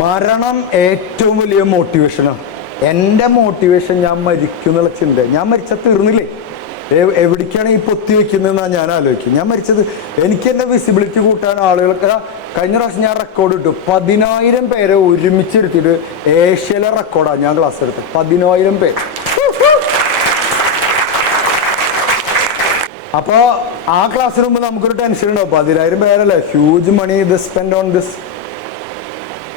മരണം ഏറ്റവും വലിയ മോട്ടിവേഷനാണ്. എൻ്റെ മോട്ടിവേഷൻ ഞാൻ മരിക്കും എന്നുള്ള ചിന്ത. ഞാൻ മരിച്ചാൽ തീർന്നില്ലേ, എവിടേക്കാണ് ഈ പൊത്തി വെക്കുന്നതെന്നാണ് ഞാൻ ആലോചിക്കും. ഞാൻ മരിച്ചത് എനിക്ക് എൻ്റെ വിസിബിലിറ്റി കൂട്ടാൻ ആളുകൾക്ക്. കഴിഞ്ഞ പ്രാവശ്യം ഞാൻ റെക്കോർഡ് ഇട്ടു, 10,000 പേരെ ഒരുമിച്ചിരുത്തിയിട്ട് ഏഷ്യയിലെ റെക്കോർഡാണ് ഞാൻ ക്ലാസ് എടുത്തത്. 10,000 പേര്. അപ്പോൾ ആ ക്ലാസ്സിന് മുമ്പ് നമുക്കൊരു ടെൻഷൻ ഉണ്ടാവും, 10,000 പേരല്ലേ, huge money this spend on this.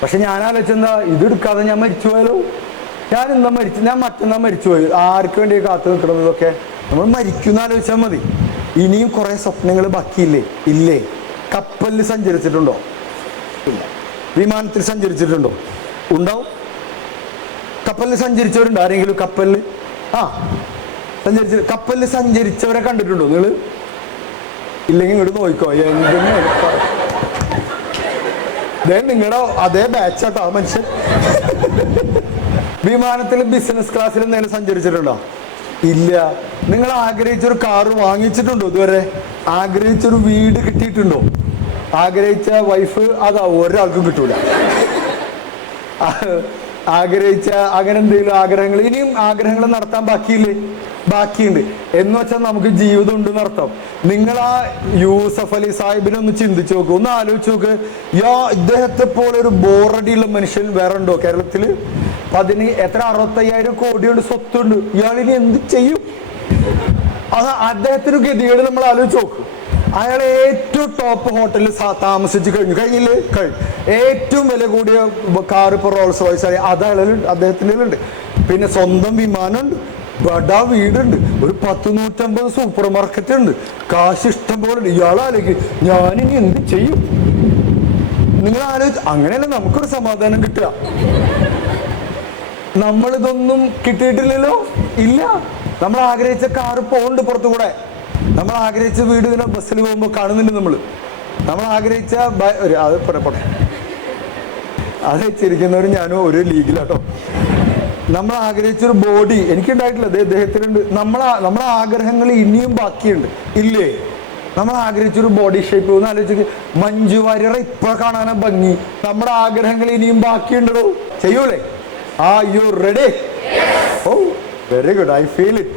പക്ഷെ ഞാൻ ആലോചിച്ചെന്താ, ഇതെടുക്കാതെ ഞാൻ മരിച്ചു പോയാലോ, ഞാൻ മറ്റന്നാ മരിച്ചുപോയി, ആർക്ക് വേണ്ടി കാത്തു നിൽക്കണമെന്നതൊക്കെ. നമ്മൾ മരിക്കുന്ന ആലോചിച്ചാൽ മതി. ഇനിയും കുറേ സ്വപ്നങ്ങൾ ബാക്കിയില്ലേ? ഇല്ലേ? കപ്പലിൽ സഞ്ചരിച്ചിട്ടുണ്ടോ? ഇല്ല. വിമാനത്തിൽ സഞ്ചരിച്ചിട്ടുണ്ടോ? ഉണ്ടാവും. കപ്പലിൽ സഞ്ചരിച്ചവരുണ്ട് ആരെങ്കിലും? കപ്പലിൽ കപ്പലിൽ സഞ്ചരിച്ചവരെ കണ്ടിട്ടുണ്ടോ നിങ്ങൾ? ഇല്ലെങ്കിൽ ഇങ്ങോട്ട് നോക്കിക്കോ, നിങ്ങളുടെ അതേ ബാച്ചാട്ടോ മനുഷ്യൻ. വിമാനത്തിൽ ബിസിനസ് ക്ലാസ്സിൽ എന്തെങ്കിലും സഞ്ചരിച്ചിട്ടുണ്ടോ? ഇല്ല. നിങ്ങൾ ആഗ്രഹിച്ചൊരു കാറ് വാങ്ങിച്ചിട്ടുണ്ടോ ഇതുവരെ? ആഗ്രഹിച്ചൊരു വീട് കിട്ടിയിട്ടുണ്ടോ? ആഗ്രഹിച്ച വൈഫ് അതാ ഒരാൾക്കും കിട്ടൂല. ആഗ്രഹിച്ച അങ്ങനെ എന്തെങ്കിലും ആഗ്രഹങ്ങൾ, ഇനിയും ആഗ്രഹങ്ങൾ നടത്താൻ ബാക്കിയില്ലേ? ബാക്കിയുണ്ട്. എന്ന് വെച്ചാൽ നമുക്ക് ജീവിതം ഉണ്ടെന്ന് അർത്ഥം. നിങ്ങൾ ആ യൂസഫ് അലി സാഹിബിനെ ഒന്ന് ചിന്തിച്ചു നോക്ക്, ഒന്ന് ആലോചിച്ച് നോക്ക്. ഇദ്ദേഹത്തെ പോലെ ഒരു ബോറടിയുള്ള മനുഷ്യൻ വേറെ ഉണ്ടോ കേരളത്തിൽ? 65,000 കോടിയുണ്ട്, സ്വത്തുണ്ട്. ഇയാളിനി എന്ത് ചെയ്യും? അദ്ദേഹത്തിന് ഗതികേട് നമ്മൾ ആലോചിച്ച് നോക്കും. അയാൾ ഏറ്റവും ടോപ്പ് ഹോട്ടലിൽ താമസിച്ച് കഴിഞ്ഞില്ലേ? ഏറ്റവും വില കൂടിയ കാർ, ഇപ്പോൾ റോൾസ് റോയ്സ് ആയി, അത് അദ്ദേഹത്തിൻ്റെ ഉണ്ട്. പിന്നെ സ്വന്തം വിമാനമുണ്ട്, ബഡാ വീടുണ്ട്, ഒരു 100-150 സൂപ്പർ മാർക്കറ്റ് ഉണ്ട്, കാശ് ഇഷ്ടം പോലെ ഉണ്ട്. ഇയാളാലേക്ക് ഞാനിനി എന്ത് ചെയ്യും? നിങ്ങൾ ആലോചിച്ച്. അങ്ങനെയല്ല നമുക്കൊരു സമാധാനം കിട്ടുക. നമ്മളിതൊന്നും കിട്ടിയിട്ടില്ലല്ലോ. ഇല്ല. നമ്മൾ ആഗ്രഹിച്ച കാറ് പോകുന്നുണ്ട് പുറത്തുകൂടെ, നമ്മൾ ആഗ്രഹിച്ച വീട് ഇതിനെ ബസ്സിൽ പോകുമ്പോൾ കാണുന്നുണ്ട്. നമ്മൾ ആഗ്രഹിച്ച അത് പോട്ടെ, അത് ചിരിക്കുന്നവർ ഞാനും ഒരു ലീഗിലാട്ടോ. നമ്മൾ ആഗ്രഹിച്ചൊരു ബോഡി എനിക്കുണ്ടായിട്ടില്ല, അദ്ദേഹത്തിനുണ്ട്. നമ്മളെ ആഗ്രഹങ്ങൾ ഇനിയും ബാക്കിയുണ്ട്, ഇല്ലേ? നമ്മൾ ആഗ്രഹിച്ചൊരു ബോഡി ഷേപ്പ് ഒന്ന് ആലോചിച്ച്. മഞ്ജു വാര്യരെ ഇപ്പൊ കാണാനാ ഭംഗി, നമ്മുടെ ആഗ്രഹങ്ങൾ ഇനിയും ബാക്കിയുണ്ടോ? ചെയ്യൂലേ? Are you ready? Oh, very good. I feel it.